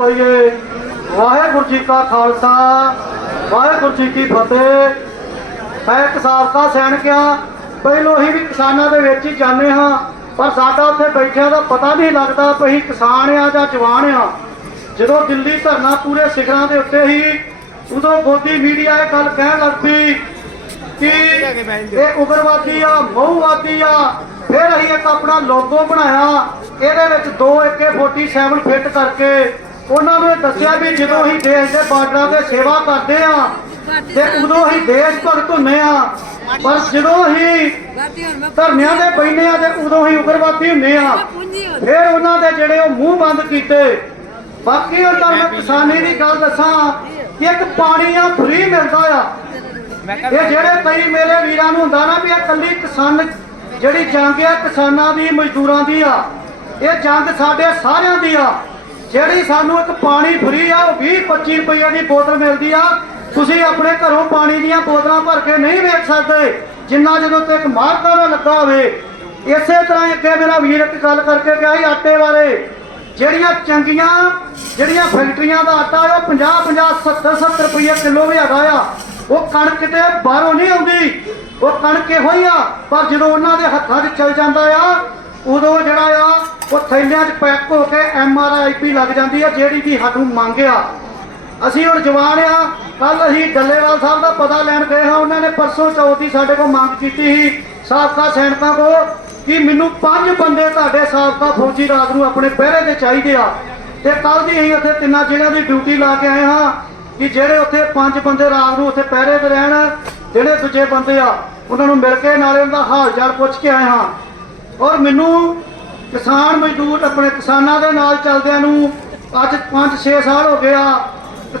ਕਰੀਏ ਵਾਹਿਗੁਰੂ ਜੀ ਕਾ ਖਾਲਸਾ, ਵਾਹਿਗੁਰੂ ਜੀ ਕੀ ਫਤਿਹ। ਮੈਂ ਇੱਕ ਸਾਬਕਾ ਸੈਨਿਕ ਆ ਪਹਿਲੋਂ ਹੀ ਵੀ ਕਿਸਾਨਾਂ ਦੇ ਵਿੱਚ ਹੀ ਜਾਂਦੇ ਹਾਂ, ਪਰ ਸਾਡਾ ਉੱਥੇ ਬੈਠਿਆਂ ਦਾ ਪਤਾ ਨਹੀਂ ਲੱਗਦਾ ਵੀ ਕਿਸਾਨ ਆ ਜਾਂ ਜਵਾਨ ਆ ਜਦੋਂ ਦਿੱਲੀ ਧਰਨਾ ਪੂਰੇ ਸਿਖਰਾਂ ਦੇ ਉੱਤੇ ਹੀ, ਉਦੋਂ ਮੋਦੀ ਮੀਡੀਆ ਇਹ ਗੱਲ ਕਹਿਣ ਲੱਗ ਪਈ ਕਿ ਇਹ ਉਗਰਵਾਦੀ ਆ, ਮਹੂਵਾਦੀ ਆ, ਫਿਰ ਅਸੀਂ ਇੱਕ ਆਪਣਾ ਲੋਗੋ ਬਣਾਇਆ। ਇਹਦੇ ਵਿੱਚ ਦੋ AK47 ਫਿੱਟ ਕਰਕੇ ਉਹਨਾਂ ਨੂੰ ਦੱਸਿਆ ਵੀ ਜਦੋਂ ਅਸੀਂ ਦੇਸ਼ ਦੇ ਬਾਰਡਰਾਂ ਤੇ ਸੇਵਾ ਕਰਦੇ ਆ ਤੇ ਉਦੋਂ ਹੀ ਦੇਸ਼ ਭਗਤ ਹੁੰਨੇ ਆ ਪਰ ਜਦੋਂ ਅਸੀਂ ਧਰਨਿਆਂ ਦੇ ਬੈਠੇ ਆ ਤੇ ਉਦੋਂ ਹੀ ਉਗਰਵਾਦੀ ਹੁੰਨੇ ਆ ਫਿਰ ਉਹਨਾਂ ਦੇ ਜਿਹੜੇ ਉਹ ਮੂੰਹ ਬੰਦ ਕੀਤੇ। ਬਾਕੀ ਉਹ ਤਾਂ ਮੈਂ ਕਿਸਾਨੀ ਦੀ ਗੱਲ ਦੱਸਾਂ ਕਿ ਇੱਕ ਪਾਣੀ ਆ ਫ੍ਰੀ ਮਿਲਦਾ ਆ। ਇਹ ਜਿਹੜੇ ਕਈ ਮੇਰੇ ਵੀਰਾਂ ਨੂੰ ਹੁੰਦਾ ਨਾ ਵੀ ਇਹ ਕੱਲੀ ਕਿਸਾਨ, ਜਿਹੜੀ ਜੰਗ ਆ ਕਿਸਾਨਾਂ ਦੀ, ਮਜ਼ਦੂਰਾਂ ਦੀ ਆ। ਇਹ ਜੰਗ ਸਾਡੇ ਸਾਰਿਆਂ ਦੀ ਆ। ਜਿਹੜੀ ਸਾਨੂੰ ਇੱਕ ਪਾਣੀ ਫ੍ਰੀ ਆ, ਉਹ 20 25 ਰੁਪਏ ਦੀ ਬੋਤਲ ਮਿਲਦੀ ਆ। ਤੁਸੀਂ ਆਪਣੇ ਘਰੋਂ ਪਾਣੀ ਦੀਆਂ ਬੋਤਲਾਂ ਭਰ ਕੇ ਨਹੀਂ ਵੇਚ ਸਕਦੇ। ਜਿੰਨਾ ਜਦੋਂ ਤੱਕ ਮਾਰਕਾ ਨਾ ਲੱਗਾ ਹੋਵੇ। ਇਸੇ ਤਰ੍ਹਾਂ ਅੱਗੇ ਮੇਰਾ ਵੀਰ ਇੱਕ ਗੱਲ ਕਰਕੇ ਗਿਆ ਸੀ ਆਟੇ ਬਾਰੇ। ਜਿਹੜੀਆਂ ਚੰਗੀਆਂ, ਜਿਹੜੀਆਂ ਫੈਕਟਰੀਆਂ ਦਾ ਆਟਾ ਉਹ 50 50 70 70 ਰੁਪਏ ਕਿਲੋ ਵੀ ਹੈਗਾ ਆ। ਉਹ ਕਣਕ ਤੇ ਬਾਹਰੋਂ ਨਹੀਂ ਆਉਂਦੀ। ਉਹ ਕਣਕ ਇਹੋ ਹੀ ਆ, ਪਰ ਜਦੋਂ ਉਹਨਾਂ ਦੇ ਹੱਥਾਂ 'ਚ ਚਲ ਜਾਂਦਾ ਆ, ਉਦੋਂ ਜਿਹੜਾ ਉਹ ਥੈਲਿਆਂ 'ਚ ਪੈਕ ਹੋ ਕੇ ਐਮ ਆਰ ਆਈ ਪੀ ਲੱਗ ਜਾਂਦੀ ਆ, ਜਿਹੜੀ ਦੀ ਸਾਨੂੰ ਮੰਗ ਆ। ਅਸੀਂ ਹੁਣ ਜਵਾਨ ਆ ਕੱਲ ਅਸੀਂ ਡੱਲੇਵਾਲ ਸਾਹਿਬ ਦਾ ਪਤਾ ਲੈਣ ਗਏ ਹਾਂ, ਉਹਨਾਂ ਨੇ ਪਰਸੋਂ ਚੌਥੀ ਸਾਡੇ ਕੋਲ ਮੰਗ ਕੀਤੀ ਸੀ, ਸਾਬਕਾ ਸੈਨਿਕਾਂ ਕੋਲ, ਕਿ ਮੈਨੂੰ ਪੰਜ ਬੰਦੇ ਤੁਹਾਡੇ ਸਾਬਕਾ ਫੌਜੀ ਰਾਤ ਨੂੰ ਆਪਣੇ ਪਹਿਰੇ ਤੇ ਚਾਹੀਦੇ ਆ। ਤੇ ਕੱਲ ਦੀ ਅਸੀਂ ਉੱਥੇ ਤਿੰਨਾਂ ਜ਼ਿਲ੍ਹਿਆਂ ਦੀ ਡਿਊਟੀ ਲਾ ਕੇ ਆਏ ਹਾਂ, ਕਿ ਜਿਹੜੇ ਉੱਥੇ ਪੰਜ ਬੰਦੇ ਰਾਤ ਨੂੰ ਉੱਥੇ ਪਹਿਰੇ ਤੇ ਰਹਿਣ, ਜਿਹੜੇ ਦੂਜੇ ਬੰਦੇ ਆ, ਉਹਨਾਂ ਨੂੰ ਮਿਲ ਕੇ ਨਾਲੇ ਉਹਨਾਂ ਦਾ ਹਾਲ ਚਾਲ ਪੁੱਛ ਕੇ ਆਏ ਹਾਂ। ਔਰ ਮੈਨੂੰ ਕਿਸਾਨ ਮਜ਼ਦੂਰ ਆਪਣੇ ਕਿਸਾਨਾਂ ਦੇ ਨਾਲ ਚੱਲਦਿਆਂ ਨੂੰ ਅੱਜ 5-6 ਸਾਲ ਹੋ ਗਏ ਆ।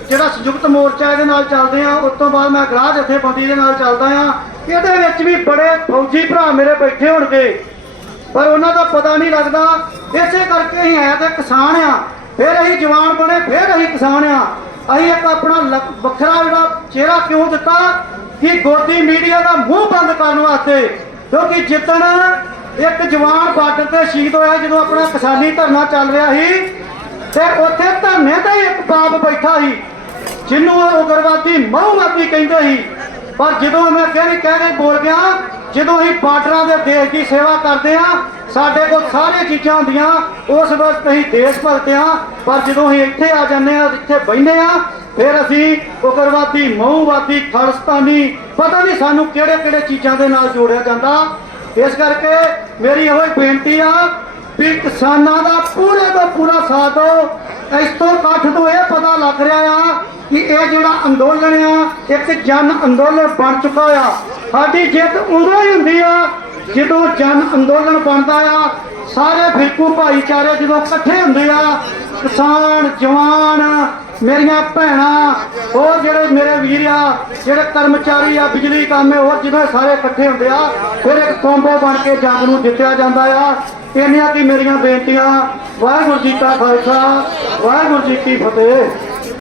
ਜਿਹੜਾ ਸੰਯੁਕਤ ਮੋਰਚਾ ਇਹਦੇ ਨਾਲ ਚੱਲਦੇ ਆ, ਉਸ ਤੋਂ ਬਾਅਦ ਮੈਂ ਗ੍ਰਾਹ ਜਥੇਬੰਦੀ ਦੇ ਨਾਲ ਚੱਲਦਾ ਆ। ਇਹਦੇ ਵਿੱਚ ਵੀ ਬੜੇ ਫੌਜੀ ਭਰਾ ਮੇਰੇ ਬੈਠੇ ਹੋਣਗੇ। ਪਰ ਉਹਨਾਂ ਦਾ ਪਤਾ ਨਹੀਂ ਲੱਗਦਾ। ਇਸੇ ਕਰਕੇ ਅਸੀਂ ਹੈ ਤੇ ਕਿਸਾਨ ਆ। ਫਿਰ ਅਸੀਂ ਜਵਾਨ ਬਣੇ, ਫਿਰ ਅਸੀਂ ਕਿਸਾਨ ਆ। ਅਸੀਂ ਇੱਕ ਆਪਣਾ ਲੱਕ- ਵੱਖਰਾ ਜਿਹੜਾ ਚਿਹਰਾ ਕਿਉਂ ਦਿੱਤਾ? ਕਿ ਗੋਦੀ ਮੀਡੀਆ ਦਾ ਮੂੰਹ ਬੰਦ ਕਰਨ ਵਾਸਤੇ। ਕਿਉਂਕਿ ਜਿੱਦਣ ਇੱਕ ਜਵਾਨ ਬਾਰਡਰ ਤੇ ਸ਼ਹੀਦ ਹੋਇਆ ਜਦੋਂ ਆਪਣਾ ਕਿਸਾਨੀ ਧਰਨਾ ਚੱਲ ਰਿਹਾ ਸੀ। ਤੇ ਉੱਥੇ ਧਰਨੇ ਤੇ ਇੱਕ ਬਾਪ ਬੈਠਾ ਸੀ, ਜਿਹਨੂੰ ਉਹ ਉਗਰਵਾਦੀ ਮਹੂਵਾਦੀ ਕਹਿੰਦੇ ਸੀ। ਪਰ ਜਦੋਂ ਮੈਂ ਕਹਿ ਕਹਿ ਕੇ ਬੋਲ ਗਿਆ, ਜਦੋਂ ਅਸੀਂ ਬਾਰਡਰਾਂ ਦੇ ਦੇਸ਼ ਦੀ ਸੇਵਾ ਕਰਦੇ ਆ ਸਾਡੇ ਕੋਲ ਸਾਰੇ ਚੀਜ਼ਾਂ ਹੁੰਦੀਆਂ, ਉਸ ਵਕਤ ਅਸੀਂ ਦੇਸ਼ ਭਗਤ ਆ ਪਰ ਜਦੋਂ ਅਸੀਂ ਇੱਥੇ ਆ ਜਾਂਦੇ ਆ ਇੱਥੇ ਬੈਠੇ ਆ ਫਿਰ ਅਸੀਂ ਉਗਰਵਾਦੀ ਮਾਓਵਾਦੀ ਖਾਲਿਸਤਾਨੀ, ਪਤਾ ਨਹੀਂ ਸਾਨੂੰ ਕਿਹੜੇ ਕਿਹੜੇ ਚੀਜ਼ਾਂ ਦੇ ਨਾਲ ਜੋੜਿਆ ਜਾਂਦਾ। ਇਸ ਕਰਕੇ ਮੇਰੀ ਇਹੋ ਹੀ ਬੇਨਤੀ ਆ ਵੀ ਕਿਸਾਨਾਂ ਦਾ ਪੂਰੇ ਦਾ ਪੂਰਾ ਸਾਥ ਦਿਓ। ਇਸ ਤੋਂ ਇਕੱਠ ਤੋਂ ਇਹ ਪਤਾ ਲੱਗ ਰਿਹਾ ਆ ਕਿ ਇਹ ਜਿਹੜਾ ਅੰਦੋਲਨ ਆ, ਇੱਕ ਜਨ ਅੰਦੋਲਨ ਬਣ ਚੁੱਕਾ ਆ। ਸਾਡੀ ਜਿੱਤ ਉਦੋਂ ਹੀ ਹੁੰਦੀ ਆ ਜਦੋਂ ਜਨ ਅੰਦੋਲਨ ਬਣਦਾ ਆ। ਸਾਰੇ ਫਿਰਕੂ ਭਾਈਚਾਰੇ ਜਦੋਂ ਇਕੱਠੇ ਹੁੰਦੇ ਆ ਕਿਸਾਨ, ਜਵਾਨ, ਮੇਰੀਆਂ ਭੈਣਾਂ, ਹੋਰ ਜਿਹੜੇ ਮੇਰੇ ਵੀਰ ਆ, ਜਿਹੜੇ ਕਰਮਚਾਰੀ ਆ, ਬਿਜਲੀ ਕਾਮੇ ਹੋਰ ਜਿਵੇਂ ਸਾਰੇ ਇਕੱਠੇ ਹੁੰਦੇ ਆ, ਫਿਰ ਇੱਕ ਕੰਬੋ ਬਣ ਕੇ ਜੰਗ ਨੂੰ ਜਿੱਤਿਆ ਜਾਂਦਾ ਆ। ਇੰਨੀਆਂ ਕੀ ਮੇਰੀਆਂ ਬੇਨਤੀਆਂ। ਵਾਹਿਗੁਰੂ ਜੀ ਕਾ ਖਾਲਸਾ, ਵਾਹਿਗੁਰੂ ਜੀ ਕੀ ਫਤਿਹ।